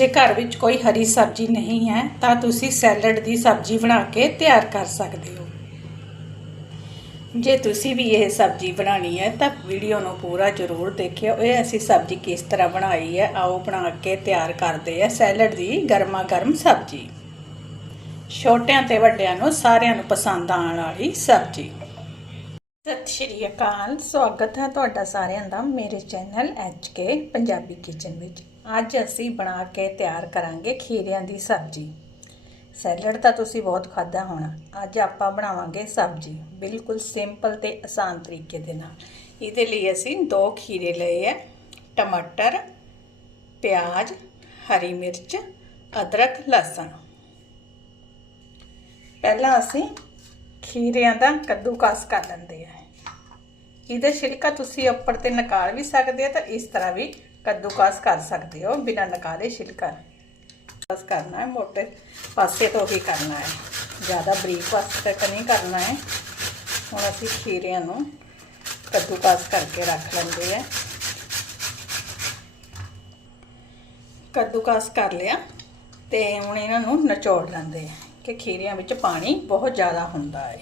ਜੇ ਘਰ ਵਿੱਚ ਕੋਈ ਹਰੀ ਸਬਜ਼ੀ ਨਹੀਂ ਹੈ, ਤਾਂ ਤੁਸੀਂ ਸੈਲਡ ਦੀ ਸਬਜ਼ੀ ਬਣਾ ਕੇ ਤਿਆਰ ਕਰ ਸਕਦੇ ਹੋ। ਜੇ ਤੁਸੀਂ ਵੀ ਇਹ ਸਬਜ਼ੀ ਬਣਾਣੀ ਹੈ, ਤਾਂ ਵੀਡੀਓ ਨੂੰ ਪੂਰਾ ਜ਼ਰੂਰ ਦੇਖਿਓ। ਇਹ ਅਸੀਂ ਸਬਜ਼ੀ ਕਿਸ ਤਰ੍ਹਾਂ ਬਣਾਈ ਹੈ, ਆਓ ਬਣਾ ਕੇ ਤਿਆਰ ਕਰਦੇ ਆ ਸੈਲਡ ਦੀ ਗਰਮਾ ਗਰਮ ਸਬਜ਼ੀ। ਛੋਟਿਆਂ ਤੇ ਵੱਡਿਆਂ ਨੂੰ ਸਾਰਿਆਂ ਨੂੰ ਪਸੰਦ ਆਉਣ ਵਾਲੀ ਸਬਜ਼ੀ। ਸਤਿ ਸ਼੍ਰੀ ਅਕਾਲ, ਸਵਾਗਤ ਹੈ ਤੁਹਾਡਾ ਸਾਰਿਆਂ ਦਾ ਮੇਰੇ ਚੈਨਲ ਕੇ ਪੰਜਾਬੀ ਕਿਚਨ ਵਿੱਚ। ਅੱਜ ਅਸੀਂ ਬਣਾ ਕੇ ਤਿਆਰ ਕਰਾਂਗੇ ਖੀਰਿਆਂ ਦੀ ਸਬਜ਼ੀ। ਸੈਲਡ ਤਾਂ ਤੁਸੀਂ ਬਹੁਤ ਖਾਦਾ ਹੋਣਾ। ਅੱਜ ਆਪਾਂ ਬਣਾਵਾਂਗੇ ਸਬਜ਼ੀ, ਬਿਲਕੁਲ ਸਿੰਪਲ ਤੇ ਆਸਾਨ ਤਰੀਕੇ ਦੇ ਨਾਲ। ਇਹਦੇ ਲਈ ਅਸੀਂ ਦੋ ਖੀਰੇ ਲਏ ਹੈ, ਟਮਾਟਰ, ਪਿਆਜ਼, ਹਰੀ ਮਿਰਚ, ਅਦਰਕ, ਲਸਣ। ਪਹਿਲਾਂ ਅਸੀਂ ਖੀਰਿਆਂ ਦਾ ਕੱਦੂਕਸ ਕਰ ਲੈਂਦੇ ਆ ਇਹਦਾ ਛਿਲਕਾ ਤੁਸੀਂ ਉੱਪਰ ਤੇ ਨਿਕਾਲ ਵੀ ਸਕਦੇ ਹੋ ਤਾਂ ਇਸ ਤਰ੍ਹਾਂ ਵੀ ਕੱਦੂਕਸ ਕਰ ਸਕਦੇ ਹੋ, ਬਿਨਾਂ ਨਿਕਾਲੇ ਛਿਲਕਾ। ਬਸ ਕਰਨਾ ਹੈ, ਮੋਟੇ ਪਾਸੇ ਤੋਂ ਹੀ ਕਰਨਾ ਹੈ। ਜ਼ਿਆਦਾ ਬਰੀਕ ਪਾਸੇ ਤੱਕ ਨਹੀਂ ਕਰਨਾ ਹੈ। ਹੁਣ ਅਸੀਂ ਖੀਰਿਆਂ ਨੂੰ ਕੱਦੂਕਸ ਕਰਕੇ ਰੱਖ ਲੈਂਦੇ ਆ ਕੱਦੂਕਸ ਕਰ ਲਿਆ ਤੇ ਹੁਣ ਇਹਨਾਂ ਨੂੰ ਨਚੋੜ ਲੈਂਦੇ ਆ ਕਿ ਖੀਰਿਆਂ ਵਿੱਚ ਪਾਣੀ ਬਹੁਤ ਜ਼ਿਆਦਾ ਹੁੰਦਾ ਹੈ।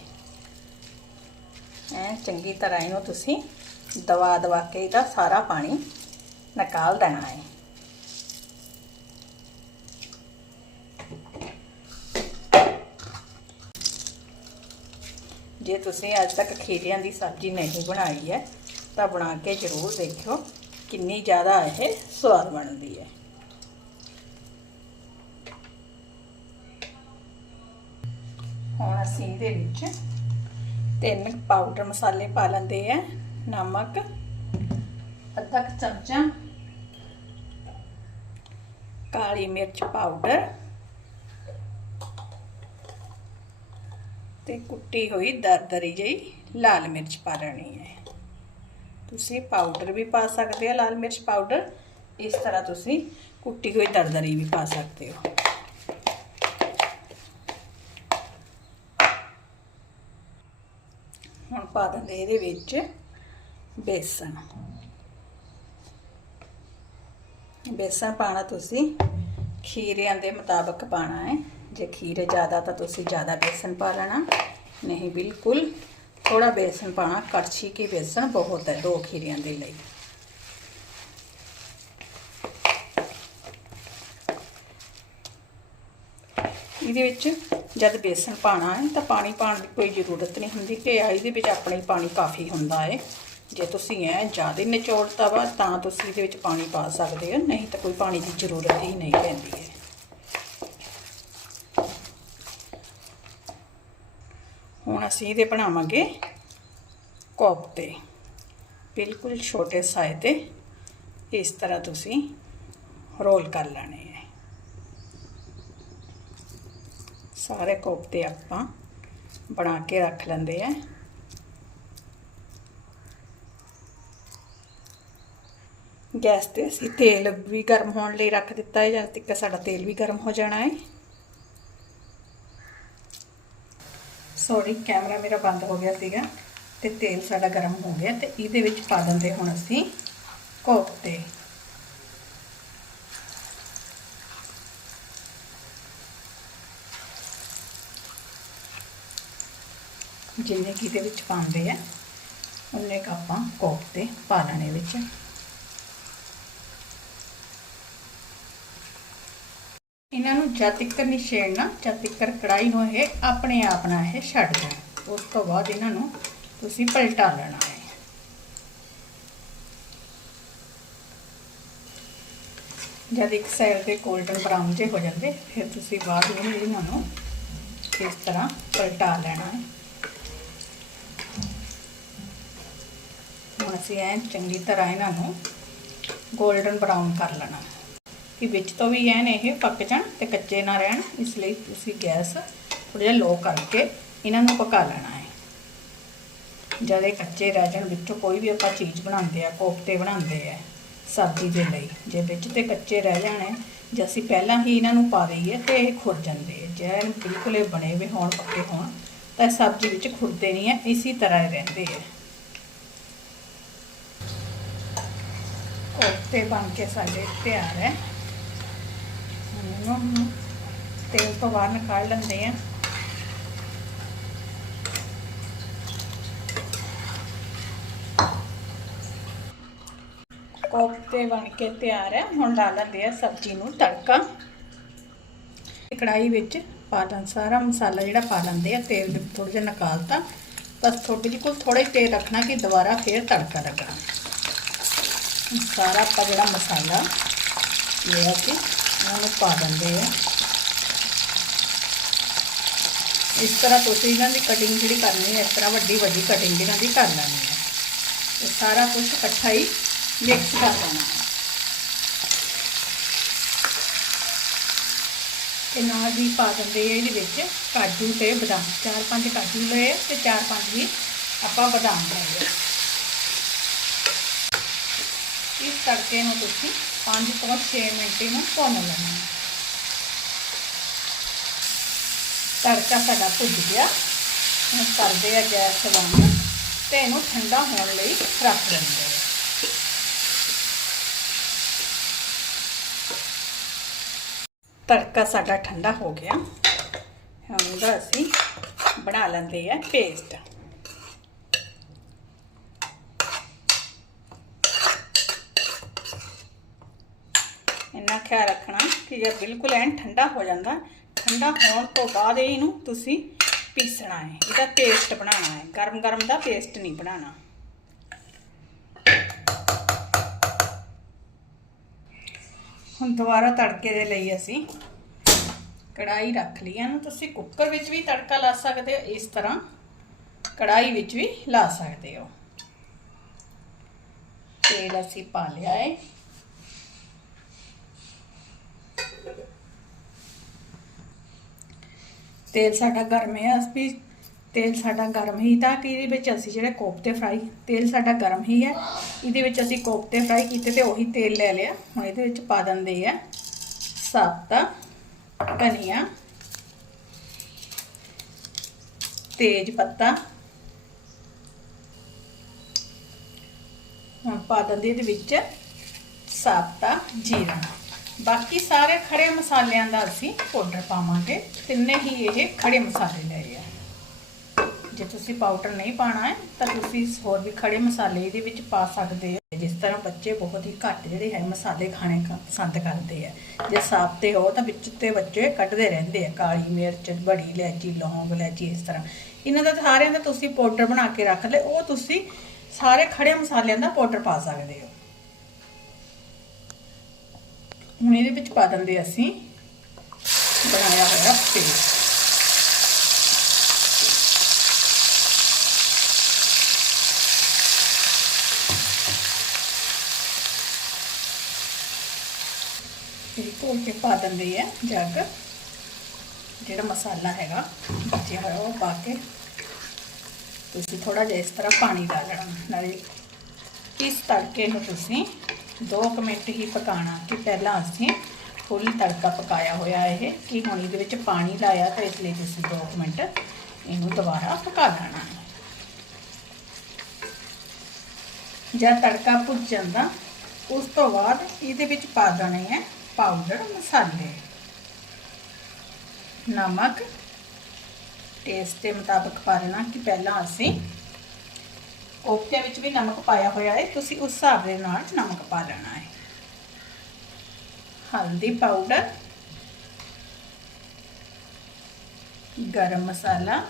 ਐ ਚੰਗੀ ਤਰ੍ਹਾਂ ਇਹਨੂੰ ਤੁਸੀਂ ਦਵਾ ਦਵਾ ਕੇ ਇਹਦਾ ਸਾਰਾ ਪਾਣੀ ਨਿਕਾਲ ਦੇਣਾ ਹੈ। ਜੇ ਤੁਸੀਂ ਅੱਜ ਤੱਕ ਖੀਰਿਆਂ ਦੀ ਸਬਜ਼ੀ ਨਹੀਂ ਬਣਾਈ ਹੈ, ਤਾਂ ਬਣਾ ਕੇ ਜ਼ਰੂਰ ਦੇਖਿਓ ਕਿੰਨੀ ਜ਼ਿਆਦਾ ਇਹ ਸਵਾਦ ਬਣਦੀ ਹੈ। ਹੁਣ ਅਸੀਂ ਇਹਦੇ ਵਿੱਚ ਤਿੰਨ ਪਾਊਡਰ ਮਸਾਲੇ ਪਾ ਲੈਂਦੇ ਆ ਨਮਕ, ਅੱਧਾ ਕੁ ਚਮਚਾ ਕਾਲੀ ਮਿਰਚ ਪਾਊਡਰ ਤੇ ਕੁੱਟੀ ਹੋਈ ਦਰਦਰੀ ਜਿਹੀ ਲਾਲ ਮਿਰਚ ਪਾ ਲੈਣੀ ਹੈ। ਤੁਸੀਂ ਪਾਊਡਰ ਵੀ ਪਾ ਸਕਦੇ ਹੋ, ਲਾਲ ਮਿਰਚ ਪਾਊਡਰ। ਇਸ ਤਰ੍ਹਾਂ ਤੁਸੀਂ ਕੁੱਟੀ ਹੋਈ ਦਰਦਰੀ ਵੀ ਪਾ ਸਕਦੇ ਹੋ। ਹੁਣ ਪਾ ਦਿੰਦੇ ਇਹਦੇ ਵਿੱਚ ਬੇਸਣ ਬੇਸਣ ਪਾਣਾ ਤੁਸੀਂ, ਖੀਰਿਆਂ ਦੇ ਮੁਤਾਬਕ ਪਾਣਾ ਹੈ। ਜੇ ਖੀਰੇ ਜ਼ਿਆਦਾ ਤਾਂ ਤੁਸੀਂ ਜ਼ਿਆਦਾ ਬੇਸਣ ਪਾ ਲੈਣਾ, ਨਹੀਂ ਬਿਲਕੁਲ। ਥੋੜਾ ਬੇਸਣ ਪਾਣਾ ਕੜਛੀ ਕੀ ਬੇਸਣ ਬਹੁਤ ਹੈ ਦੋ ਖੀਰਿਆਂ ਦੇ ਲਈ। ਇਹਦੇ ਵਿੱਚ ਜਦ ਬੇਸਣ ਪਾਣਾ ਹੈ ਤਾਂ ਪਾਣੀ ਪਾਣ ਦੀ ਕੋਈ ਜ਼ਰੂਰਤ ਨਹੀਂ ਹੁੰਦੀ ਕਿ ਇਹਦੇ ਵਿੱਚ ਆਪਣੇ ਪਾਣੀ ਕਾਫੀ ਹੁੰਦਾ ਹੈ। ਜੇ ਤੁਸੀਂ ਐ ਜ਼ਿਆਦਾ ਨਿਚੋੜਤਾ ਵਾ, ਤਾਂ ਤੁਸੀਂ ਇਹਦੇ ਵਿੱਚ ਪਾਣੀ ਪਾ ਸਕਦੇ ਹੋ। ਨਹੀਂ ਤਾਂ ਕੋਈ ਪਾਣੀ ਦੀ ਜ਼ਰੂਰਤ ਹੀ ਨਹੀਂ ਪੈਂਦੀ ਹੈ। ਹੁਣ ਅਸੀਂ ਇਹਦੇ ਬਣਾਵਾਂਗੇ ਕੋਫਤੇ। ਬਿਲਕੁਲ ਛੋਟੇ ਸਾਈਜ਼ ਤੇ ਇਸ ਤਰ੍ਹਾਂ ਤੁਸੀਂ ਰੋਲ ਕਰ ਲੈਣੇ ਹੈ। ਸਾਰੇ ਕੋਫਤੇ ਆਪਾਂ ਬਣਾ ਕੇ ਰੱਖ ਲੈਂਦੇ ਆ ਗੈਸ ਤੇ ਅਸੀਂ ਤੇਲ ਵੀ ਗਰਮ ਹੋਣ ਲਈ ਰੱਖ ਦਿੱਤਾ ਹੈ ਜਦ ਤੱਕ ਸਾਡਾ ਤੇਲ ਵੀ ਗਰਮ ਹੋ ਜਾਣਾ ਹੈ। ਸੌਰੀ ਕੈਮਰਾ ਮੇਰਾ ਬੰਦ ਹੋ ਗਿਆ ਸੀਗਾ ਤੇ ਤੇਲ ਸਾਡਾ ਗਰਮ ਹੋ ਗਿਆ ਤੇ ਇਹਦੇ ਵਿੱਚ ਪਾ ਦਿੰਦੇ ਹੁਣ ਅਸੀਂ ਕੋਫਤੇ ਜਿੰਨੇ ਕੀ ਦੇ ਵਿੱਚ ਪਾਉਂਦੇ ਆ, ਉਹਨੇ ਕ ਆਪਾਂ ਕੋਫਤੇ ਪਾ ਲੈਣੇ ਵਿੱਚ। ਇਹਨਾਂ ਨੂੰ ਜਦ ਤੱਕ ਨਹੀਂ ਛੇੜਨਾ, ਜਦ ਤੱਕ ਕੜਾਈ ਨੂੰ ਇਹ ਆਪਣੇ ਆਪ ਨਾਲ ਇਹ ਛੱਡ ਦੇਣਾ ਉਸ ਤੋਂ ਬਾਅਦ ਇਹਨਾਂ ਨੂੰ ਤੁਸੀਂ ਪਲਟਾ ਲੈਣਾ ਹੈ। ਜਦ ਇੱਕ ਸਾਈਡ ਤੇ 골ਡਨ ਬਰਾਊਨ ਜੇ ਹੋ ਜਾਂਦੇ, ਫਿਰ ਤੁਸੀਂ ਬਾਅਦ ਵਿੱਚ ਇਹਨਾਂ ਨੂੰ ਇਸ ਤਰ੍ਹਾਂ ਪਲਟਾ ਲੈਣਾ ਹੈ। ਹੁਣ ਅਸੀਂ ਐਨ ਚੰਗੀ ਤਰ੍ਹਾਂ ਇਹਨਾਂ ਨੂੰ 골ਡਨ ਬਰਾਊਨ ਕਰ ਲੈਣਾ ਕਿ ਵਿੱਚ ਤੋਂ ਵੀ ਐਨ ਇਹ ਪੱਕ ਜਾਣ ਤੇ ਕੱਚੇ ਨਾ ਰਹਿਣ, ਇਸ ਲਈ ਤੁਸੀਂ ਗੈਸ ਥੋੜਾ ਜਿਹਾ ਲੋ ਕਰਕੇ ਇਹਨਾਂ ਨੂੰ ਪਕਾ ਲੈਣਾ ਹੈ। ਜਦ ਇਹ ਕੱਚੇ ਰਹਿ ਜਾਣ, ਵਿੱਚੋਂ ਕੋਈ ਵੀ ਆਪਾਂ ਚੀਜ਼ ਬਣਾਉਂਦੇ ਆ, ਕੋਫਤੇ ਬਣਾਉਂਦੇ ਆ, ਸਬਜ਼ੀ ਦੇ ਲਈ, ਜੇ ਵਿੱਚ ਤੇ ਕੱਚੇ ਰਹਿ ਜਾਣੇ, ਜੇ ਅਸੀਂ ਪਹਿਲਾਂ ਹੀ ਇਹਨਾਂ ਨੂੰ ਪਾ ਦਈਏ ਤੇ ਇਹ ਖੁਰ ਜਾਂਦੇ ਆ। ਜੇ ਬਿਲਕੁਲ ਇਹ ਬਣੇ ਹੋਏ ਹੋਣ, ਪੱਕੇ ਹੋਣ, ਤਾਂ ਸਬਜ਼ੀ ਵਿੱਚ ਖੁਰਦੇ ਨਹੀਂ ਆ, ਇਸੇ ਤਰ੍ਹਾਂ ਹੀ ਰਹਿੰਦੇ ਆ। ਕੋਫਤੇ ਬਣ ਕੇ ਸਾਡੇ ਤਿਆਰ ਹੈ। ਇਹਨੂੰ ਤੇਲ ਤੋਂ ਬਾਹਰ ਨਿਕਾਲ ਲੈਂਦੇ ਆ। ਕੋਫਤੇ ਬਣ ਕੇ ਤਿਆਰ ਹੈ ਹੁਣ ਲਾ ਲੈਂਦੇ ਆ ਸਬਜ਼ੀ ਨੂੰ ਤੜਕਾ। ਕੜਾਈ ਵਿੱਚ ਪਾ ਦਾਂ ਸਾਰਾ ਮਸਾਲਾ ਜਿਹੜਾ ਪਾ ਲੈਂਦੇ ਆ, ਤੇਲ ਦੇ ਥੋੜਾ ਜਿਹਾ ਨਿਕਾਲਤਾ ਬਸ ਥੋੜੀ ਜਿਹੀ ਕੋਲ ਥੋੜਾ ਹੀ ਤੇਲ ਰੱਖਣਾ ਕਿ ਦੁਬਾਰਾ ਫੇਰ ਤੜਕਾ ਲੱਗਣਾ। ਸਾਰਾ ਆਪਾਂ ਜਿਹੜਾ ਮਸਾਲਾ ਲਿਆ ਸੀ। ਉਹਨੂੰ ਪਾ ਦਿੰਦੇ ਆ। ਇਸ ਤਰ੍ਹਾਂ ਤੁਸੀਂ ਇਹਨਾਂ ਦੀ ਕਟਿੰਗ ਜਿਹੜੀ ਕਰਨੀ ਹੈ, ਇਸ ਤਰ੍ਹਾਂ ਵੱਡੀ ਵੱਡੀ ਕਟਿੰਗ ਇਹਨਾਂ ਦੀ ਕਰ ਲੈਣੀ ਹੈ। ਤੇ ਸਾਰਾ ਕੁਝ ਇਕੱਠਾ ਹੀ ਮਿਕਸ ਕਰ ਲੈਣਾ ਹੈ। ਤੇ ਨਾਲ ਵੀ ਪਾ ਦਿੰਦੇ ਆ ਇਹਦੇ ਵਿੱਚ ਕਾਜੂ ਤੇ ਬਦਾਮ। ਚਾਰ ਪੰਜ ਕਾਜੂ ਲਏ ਤੇ ਚਾਰ ਪੰਜ ਵੀ ਆਪਾਂ ਬਦਾਮ ਲਏ ਆ ਇਸ ਤੜਕੇ ਨੂੰ ਤੁਸੀਂ 5 ਤੋਂ 6 ਮਿੰਟ ਇਹਨੂੰ ਭੁੰਨ ਲੈਣਾ ਤੜਕਾ ਸਾਡਾ ਭੁੱਜ ਗਿਆ। ਹੁਣ ਕਰਦੇ ਆ ਗੈਸ ਬੰਦ ਤੇ ਇਹਨੂੰ ਠੰਡਾ ਹੋਣ ਲਈ ਰੱਖ ਦਿੰਦੇ ਆ। ਤੜਕਾ ਸਾਡਾ ਠੰਡਾ ਹੋ ਗਿਆ। ਹੁਣ ਦਾ ਅਸੀਂ ਬਣਾ ਲੈਂਦੇ ਆ ਪੇਸਟ। ਇੰਨਾ ਖਿਆਲ ਰੱਖਣਾ ਕਿ ਇਹ ਬਿਲਕੁਲ ਐਨ ਠੰਡਾ ਹੋ ਜਾਂਦਾ। ਠੰਡਾ ਹੋਣ ਤੋਂ ਬਾਅਦ ਇਹਨੂੰ ਤੁਸੀਂ ਪੀਸਣਾ ਹੈ। ਇਹਦਾ ਪੇਸਟ ਬਣਾਉਣਾ ਹੈ। ਗਰਮ ਗਰਮ ਦਾ ਪੇਸਟ ਨਹੀਂ ਬਣਾਉਣਾ। ਹੁਣ ਦੁਬਾਰਾ ਤੜਕੇ ਦੇ ਲਈ ਅਸੀਂ ਕੜਾਈ ਰੱਖ ਲਈ ਹੈ। ਨਾ ਤੁਸੀਂ ਕੁੱਕਰ ਵਿੱਚ ਵੀ ਤੜਕਾ ਲਾ ਸਕਦੇ ਹੋ। ਇਸ ਤਰ੍ਹਾਂ ਕੜਾਈ ਵਿੱਚ ਵੀ ਲਾ ਸਕਦੇ ਹੋ। ਤੇਲ ਅਸੀਂ ਪਾ ਲਿਆ ਹੈ। ਤੇਲ ਸਾਡਾ ਗਰਮ ਹੈ ਅਸੀਂ ਤੇਲ ਸਾਡਾ ਗਰਮ ਹੀ ਤਾਂ ਕਿ ਇਹਦੇ ਵਿੱਚ ਅਸੀਂ ਜਿਹੜੇ ਕੋਫਤੇ ਫਰਾਈ ਤੇਲ ਸਾਡਾ ਗਰਮ ਹੀ ਹੈ। ਇਹਦੇ ਵਿੱਚ ਅਸੀਂ ਕੋਫਤੇ ਫਰਾਈ ਕੀਤੇ ਤੇ ਉਹੀ ਤੇਲ ਲੈ ਲਿਆ। ਹੁਣ ਇਹਦੇ ਵਿੱਚ ਪਾ ਦਿੰਦੇ ਆ ਸਾਤਾ ਧਨੀਆ, ਤੇਜ ਪੱਤਾ। ਹੁਣ ਪਾ ਦਿੰਦੇ ਇਹਦੇ ਵਿੱਚ ਸਾਬਤਾ ਜੀਰਾ। ਬਾਕੀ ਸਾਰੇ ਖੜੇ ਮਸਾਲਿਆਂ ਦਾ ਅਸੀਂ ਪਾਊਡਰ ਪਾਵਾਂਗੇ। ਤਿੰਨੇ ਹੀ ਇਹ ਖੜੇ ਮਸਾਲੇ ਲਏ ਆ। ਜੇ ਤੁਸੀਂ ਪਾਊਡਰ ਨਹੀਂ ਪਾਣਾ ਹੈ, ਤਾਂ ਤੁਸੀਂ ਹੋਰ ਵੀ ਖੜੇ ਮਸਾਲੇ ਇਹਦੇ ਵਿੱਚ ਪਾ ਸਕਦੇ ਹੋ। ਜਿਸ ਤਰ੍ਹਾਂ ਬੱਚੇ ਬਹੁਤ ਹੀ ਘੱਟ ਜਿਹੜੇ ਹੈ ਮਸਾਲੇ ਖਾਣੇ ਪਸੰਦ ਕਰਦੇ ਆ। ਜੇ ਸਾਬਤੇ ਹੋ, ਤਾਂ ਵਿੱਚ ਤੇ ਬੱਚੇ ਕੱਢਦੇ ਰਹਿੰਦੇ ਆ। ਕਾਲੀ ਮਿਰਚ, ਬੜੀ ਇਲਾਇਚੀ, ਲੌਂਗ ਇਲਾਇਚੀ, ਇਸ ਤਰ੍ਹਾਂ। ਇਹਨਾਂ ਦਾ ਸਾਰਿਆਂ ਦਾ ਤੁਸੀਂ ਪਾਊਡਰ ਬਣਾ ਕੇ ਰੱਖ ਲੈ ਉਹ ਤੁਸੀਂ ਸਾਰੇ ਖੜੇ ਮਸਾਲਿਆਂ ਦਾ ਪਾਊਡਰ ਪਾ ਸਕਦੇ ਹੋ। ਹੁਣ ਇਹਦੇ ਵਿੱਚ ਪਾ ਦਿੰਦੇ ਅਸੀਂ ਬਣਾਇਆ ਹੋਇਆ ਪੇਸਟ ਇਹ ਘੋਲ ਕੇ ਪਾ ਦਿੰਦੇ ਆ ਜੱਗ, ਜਿਹੜਾ ਮਸਾਲਾ ਹੈਗਾ, ਬਚਿਆ ਹੋਇਆ ਉਹ ਪਾ ਕੇ। ਤੁਸੀਂ ਥੋੜਾ ਜਿਹਾ ਇਸ ਤਰ੍ਹਾਂ ਪਾਣੀ ਲਾ ਲੈਣਾ, ਨਾਲੇ ਇਸ ਤੜਕੇ ਨੂੰ ਤੁਸੀਂ 2 ਮਿੰਟ ਹੀ ਪਕਾਣਾ ਕਿ ਪਹਿਲਾਂ ਅਸੀਂ ਫੁੱਲ ਤੜਕਾ ਪਕਾਇਆ ਹੋਇਆ ਇਹ, ਕਿ ਹੁਣ ਇਹਦੇ ਵਿੱਚ ਪਾਣੀ ਲਾਇਆ ਤਾਂ ਇਸ ਲਈ ਤੁਸੀਂ 2 ਮਿੰਟ ਇਹਨੂੰ ਦੁਬਾਰਾ ਪਕਾ ਲੈਣਾ। ਹੈ ਜਦ ਤੜਕਾ ਭੁੱਜ ਜਾਂਦਾ, ਉਸ ਤੋਂ ਬਾਅਦ ਇਹਦੇ ਵਿੱਚ ਪਾ ਦੇਣੇ ਹੈ ਪਾਊਡਰ ਮਸਾਲੇ। ਨਮਕ ਟੇਸਟ ਦੇ ਮੁਤਾਬਕ ਪਾ ਦੇਣਾ ਕਿ ਪਹਿਲਾਂ ਅਸੀਂ ਕੋਫਤਿਆਂ ਵਿੱਚ ਵੀ ਨਮਕ ਪਾਇਆ ਹੋਇਆ ਹੈ। ਤੁਸੀਂ ਉਸ ਹਿਸਾਬ ਦੇ ਨਾਲ ਨਮਕ ਪਾ ਲੈਣਾ ਹੈ। ਹਲਦੀ ਪਾਊਡਰ, ਗਰਮ ਮਸਾਲਾ,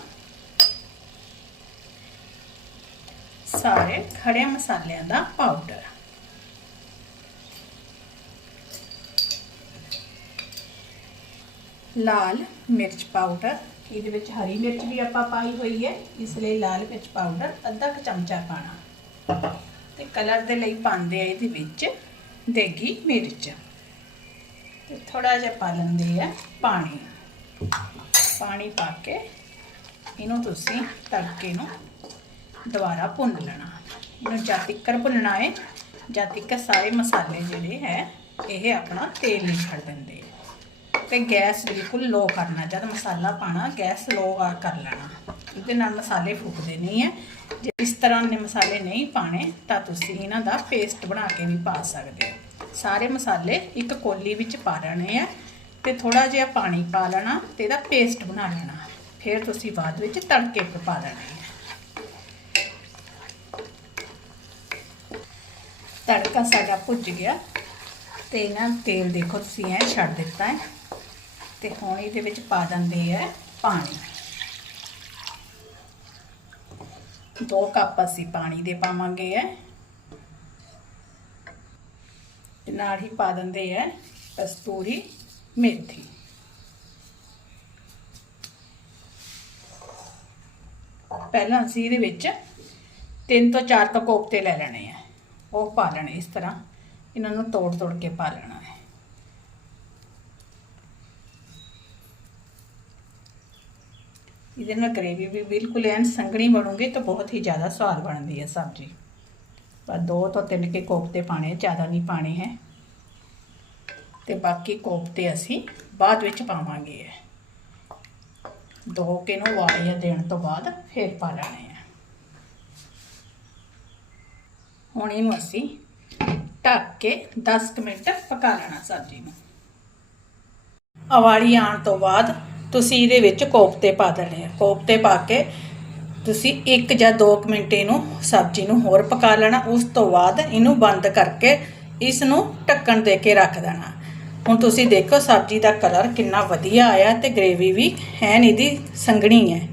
ਸਾਰੇ ਖੜੇ ਮਸਾਲਿਆਂ ਦਾ ਪਾਊਡਰ। ਲਾਲ ਮਿਰਚ ਪਾਊਡਰ ਇਹਦੇ ਵਿੱਚ ਹਰੀ ਮਿਰਚ ਵੀ ਆਪਾਂ ਪਾਈ ਹੋਈ ਹੈ। ਇਸ ਲਈ ਲਾਲ ਮਿਰਚ ਪਾਊਡਰ, ਅੱਧਾ ਕੁ ਚਮਚਾ ਪਾਣਾ ਤੇ ਕਲਰ ਦੇ ਲਈ ਪਾਉਂਦੇ ਆ ਇਹਦੇ ਵਿੱਚ ਦੇਗੀ ਮਿਰਚ। ਤੇ ਥੋੜਾ ਜਿਹਾ ਪਾ ਲੈਂਦੇ ਆ ਪਾਣੀ। ਪਾਣੀ ਪਾ ਕੇ ਇਹਨੂੰ ਤੁਸੀਂ ਤੜਕੇ ਨੂੰ ਦੁਬਾਰਾ ਭੁੰਨ ਲੈਣਾ। ਇਹਨੂੰ ਜਦ ਤੱਕ ਭੁੰਨਣਾ ਹੈ ਜਦ ਤੱਕ ਸਾਰੇ ਮਸਾਲੇ ਜਿਹੜੇ ਹੈ, ਇਹ ਆਪਣਾ ਤੇਲ ਨਹੀਂ ਛੱਡ ਦਿੰਦੇ ਤੇ ਗੈਸ ਬਿਲਕੁਲ ਲੋ ਕਰਨਾ, ਜਦ ਮਸਾਲਾ ਪਾਣਾ, ਗੈਸ ਲੋ ਕਰ ਲੈਣਾ। ਇਹਦੇ ਨਾਲ ਮਸਾਲੇ ਫੁੱਕਦੇ ਨਹੀਂ ਹੈ ਜੇ ਇਸ ਤਰ੍ਹਾਂ ਦੇ ਮਸਾਲੇ ਨਹੀਂ ਪਾਣੇ, ਤਾਂ ਤੁਸੀਂ ਇਹਨਾਂ ਦਾ ਪੇਸਟ ਬਣਾ ਕੇ ਵੀ ਪਾ ਸਕਦੇ ਹੋ। ਸਾਰੇ ਮਸਾਲੇ ਇੱਕ ਕੋਲੀ ਵਿੱਚ ਪਾ ਲੈਣੇ ਆ ਤੇ ਥੋੜਾ ਜਿਹਾ ਪਾਣੀ ਪਾ ਲੈਣਾ ਤੇ ਇਹਦਾ ਪੇਸਟ ਬਣਾ ਲੈਣਾ। ਫਿਰ ਤੁਸੀਂ ਬਾਅਦ ਵਿੱਚ ਤੜਕੇ ਪਾ ਲੈਣਾ ਹੈ ਤੜਕਾ ਸਾਡਾ ਭੁੱਜ ਗਿਆ। ਤੇ ਇਹਨਾਂ ਤੇਲ ਦੇਖੋ ਤੁਸੀਂ ਐ ਛੱਡ ਦਿੱਤਾ ਹੈ ਤੇ ਹੁਣ ਇਹਦੇ ਵਿੱਚ ਪਾ ਦਿੰਦੇ ਆ ਪਾਣੀ। ਦੋ ਕੱਪ ਅਸੀਂ ਪਾਣੀ ਦੇ ਪਾਵਾਂਗੇ ਐ। ਨਾਲ ਹੀ ਪਾ ਦਿੰਦੇ ਆ ਕਸਤੂਰੀ ਮੇਥੀ। ਪਹਿਲਾਂ ਅਸੀਂ ਇਹਦੇ ਵਿੱਚ ਤਿੰਨ ਤੋਂ ਚਾਰ ਕੁ ਕੋਫਤੇ ਲੈ ਲੈਣੇ ਆ। ਉਹ ਪਾ ਲੈਣੇ ਇਸ ਤਰ੍ਹਾਂ। ਇਹਨਾਂ ਨੂੰ ਤੋੜ ਤੋੜ ਕੇ ਪਾ ਲੈਣਾ ਹੈ। ਇਹਦੇ ਨਾਲ ਗ੍ਰੇਵੀ ਵੀ ਬਿਲਕੁਲ ਐਨ ਸੰਘਣੀ ਬਣੂਗੀ ਤਾਂ ਬਹੁਤ ਹੀ ਜ਼ਿਆਦਾ ਸਵਾਦ ਬਣਦੀ ਹੈ ਸਬਜ਼ੀ। ਪਰ ਦੋ ਤੋਂ ਤਿੰਨ ਕੇ ਕੋਫਤੇ ਪਾਣੇ ਜ਼ਿਆਦਾ ਨਹੀਂ ਪਾਣੇ ਹੈ। ਤੇ ਬਾਕੀ ਕੋਫਤੇ ਅਸੀਂ ਬਾਅਦ ਵਿੱਚ ਪਾਵਾਂਗੇ। ਦੋ ਕੇ ਨੂੰ ਵਾਲੀਆਂ ਦੇਣ ਤੋਂ ਬਾਅਦ ਫਿਰ ਪਾ ਲੈਣੇ ਆ। ਹੁਣ ਇਹਨੂੰ ਅਸੀਂ ਢੱਕ ਕੇ 10 ਕੁ ਮਿੰਟ ਪਕਾ ਲੈਣਾ ਸਬਜ਼ੀ ਨੂੰ। ਅਵਾਲੀ ਆਉਣ ਤੋਂ ਬਾਅਦ ਤੁਸੀਂ ਇਹਦੇ ਵਿੱਚ ਕੋਫਤੇ ਪਾ ਦੇਣੇ ਆ। ਕੋਫਤੇ ਪਾ ਕੇ ਤੁਸੀਂ 1 ਜਾਂ 2 ਮਿੰਟ ਇਹਨੂੰ ਸਬਜ਼ੀ ਨੂੰ ਹੋਰ ਪਕਾ ਲੈਣਾ। ਉਸ ਤੋਂ ਬਾਅਦ ਇਹਨੂੰ ਬੰਦ ਕਰਕੇ ਇਸ ਨੂੰ ਢੱਕਣ ਦੇ ਕੇ ਰੱਖ ਦੇਣਾ। ਹੁਣ ਤੁਸੀਂ ਦੇਖੋ ਸਬਜ਼ੀ ਦਾ ਕਲਰ ਕਿੰਨਾ ਵਧੀਆ ਆਇਆ ਤੇ ਗ੍ਰੇਵੀ ਵੀ ਹੈ ਨਹੀਂ ਇਹਦੀ ਸੰਘਣੀ ਹੈ।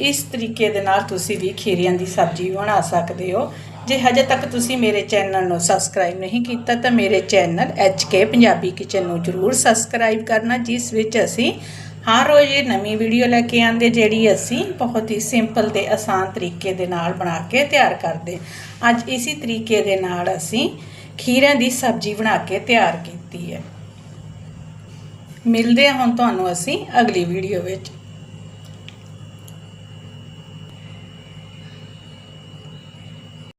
ਇਸ ਤਰੀਕੇ ਦੇ ਨਾਲ ਤੁਸੀਂ ਵੀ ਖੀਰਿਆਂ ਦੀ ਸਬਜ਼ੀ ਬਣਾ ਸਕਦੇ ਹੋ। ਜੇ ਹਜੇ ਤੱਕ ਤੁਸੀਂ ਮੇਰੇ ਚੈਨਲ ਨੂੰ ਸਬਸਕ੍ਰਾਈਬ ਨਹੀਂ ਕੀਤਾ ਤਾਂ ਮੇਰੇ ਚੈਨਲ ਕੇ ਪੰਜਾਬੀ ਕਿਚਨ ਨੂੰ ਜਰੂਰ ਸਬਸਕ੍ਰਾਈਬ ਕਰਨਾ, ਜਿਸ ਵਿੱਚ ਅਸੀਂ ਹਰ ਰੋਜ਼ ਇਹ ਨਵੀਂ ਵੀਡੀਓ ਲੈ ਕੇ ਆਉਂਦੇ, ਜਿਹੜੀ ਅਸੀਂ ਬਹੁਤ ਹੀ ਸਿੰਪਲ ਤੇ ਆਸਾਨ ਤਰੀਕੇ ਦੇ ਨਾਲ ਬਣਾ ਕੇ ਤਿਆਰ ਕਰਦੇ ਅੱਜ ਇਸੇ ਤਰੀਕੇ ਦੇ ਨਾਲ ਅਸੀਂ ਖੀਰਿਆਂ ਦੀ ਸਬਜ਼ੀ ਬਣਾ ਕੇ ਤਿਆਰ ਕੀਤੀ ਹੈ। ਮਿਲਦੇ ਹਾਂ ਹੁਣ ਤੁਹਾਨੂੰ ਅਸੀਂ ਅਗਲੀ ਵੀਡੀਓ ਵਿੱਚ।